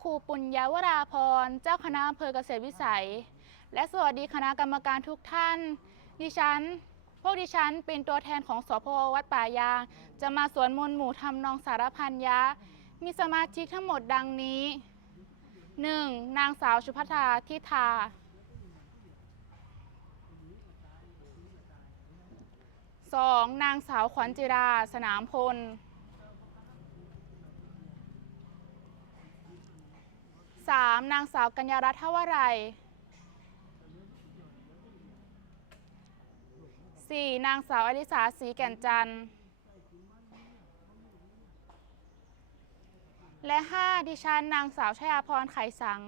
ครูปุญญาวราพร เจ้าคณะอำเภอเกษตรวิสัย และสวัสดีคณะกรรมการทุกท่าน ดิฉัน พวกดิฉันเป็นตัวแทนของสพวัดป่ายาง จะมาสวนมนต์หมู่ทำนองสารพันยะ มีสมาชิกทั้งหมดดังนี้ 1. นางสาวชุพัฒาทิธา 2. นางสาวขวัญจิรา สนามพล 3. นางสาวกัญญารัตน์ทวาไร 4. นางสาวอลิสาศรีแก่นจันทร์ และ 5. ดิฉันนางสาวชยาพรไขสัง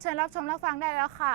เชิญรับชมรับฟังได้แล้วค่ะ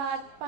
บัดไป